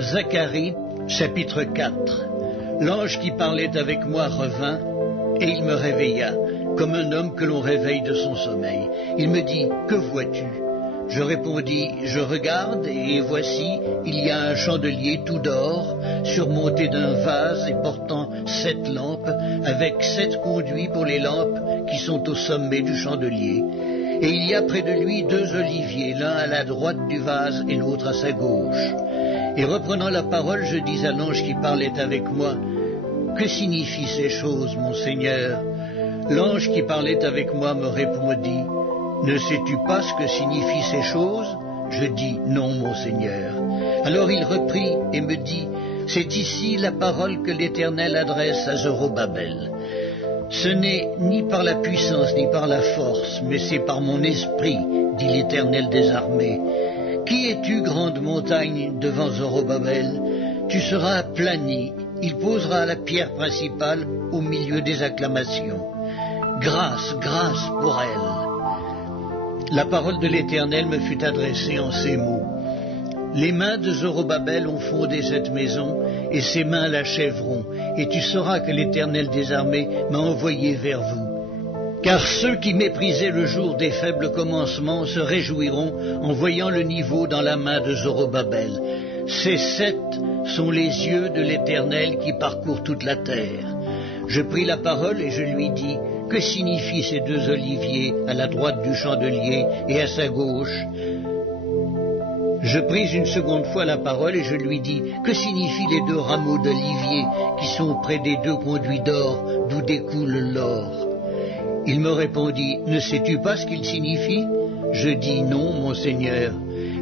Zacharie, chapitre 4. L'ange qui parlait avec moi revint, et il me réveilla, comme un homme que l'on réveille de son sommeil. Il me dit, « Que vois-tu » Je répondis, « Je regarde, et voici, il y a un chandelier tout d'or, surmonté d'un vase et portant 7 lampes, avec 7 conduits pour les lampes qui sont au sommet du chandelier. Et il y a près de lui 2 oliviers, l'un à la droite du vase et l'autre à sa gauche. » Et reprenant la parole, je dis à l'ange qui parlait avec moi, « Que signifient ces choses, mon Seigneur ?» L'ange qui parlait avec moi me répondit, « Ne sais-tu pas ce que signifient ces choses ?» Je dis, « Non, mon Seigneur. » Alors il reprit et me dit, « C'est ici la parole que l'Éternel adresse à Zorobabel. Ce n'est ni par la puissance ni par la force, mais c'est par mon esprit, dit l'Éternel des armées. Qui es-tu, grande montagne, devant Zorobabel? Tu seras aplani, il posera la pierre principale au milieu des acclamations. Grâce, grâce pour elle. » La parole de l'Éternel me fut adressée en ces mots. Les mains de Zorobabel ont fondé cette maison, et ses mains l'achèveront, et tu sauras que l'Éternel des armées m'a envoyé vers vous. Car ceux qui méprisaient le jour des faibles commencements se réjouiront en voyant le niveau dans la main de Zorobabel. Ces 7 sont les yeux de l'Éternel qui parcourent toute la terre. Je pris la parole et je lui dis, « Que signifient ces 2 oliviers à la droite du chandelier et à sa gauche ?» Je pris une seconde fois la parole et je lui dis, « Que signifient les 2 rameaux d'olivier qui sont près des 2 conduits d'or d'où découle l'or ?» Il me répondit, « Ne sais-tu pas ce qu'ils signifient ?» Je dis, « Non, mon Seigneur. »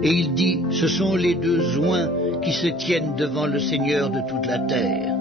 Et il dit, « Ce sont les 2 oints qui se tiennent devant le Seigneur de toute la terre. »